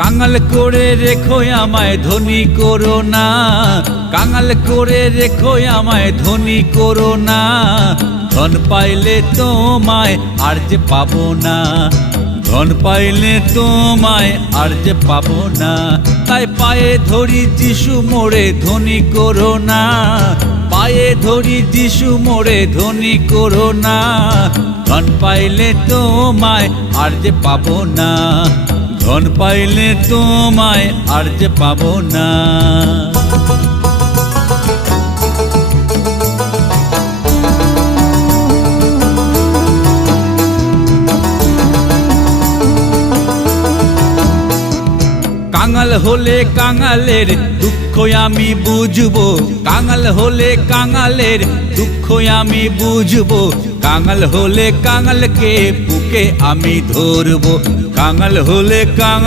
কাঙাল করে রেখো আমায় ধনী করো না, কাঙাল করে রেখো আমায় ধনী করো না। ধন পাইলে তোমায় আর যে পাবো না, ধন পাইলে তোমায় আর যে পাবো না। তাই পায়ে ধরি যিশু মোরে ধনী করো না, পায়ে ধরি যিশু মোরে ধনী করো না। ধন পাইলে তোমায় আর যে পাবো না, ধন পাইলে তোমায় আর যে পাবো না। কাঙাল হলে কাঙালের দুঃখ আমি বুঝবো, কাঙাল হলে কাঙালের দুঃখ আমি বুঝবো। কাঙাল হলে কাঙালকে বুকে আমি ধরবো, কাঙাল হলে কাঙাল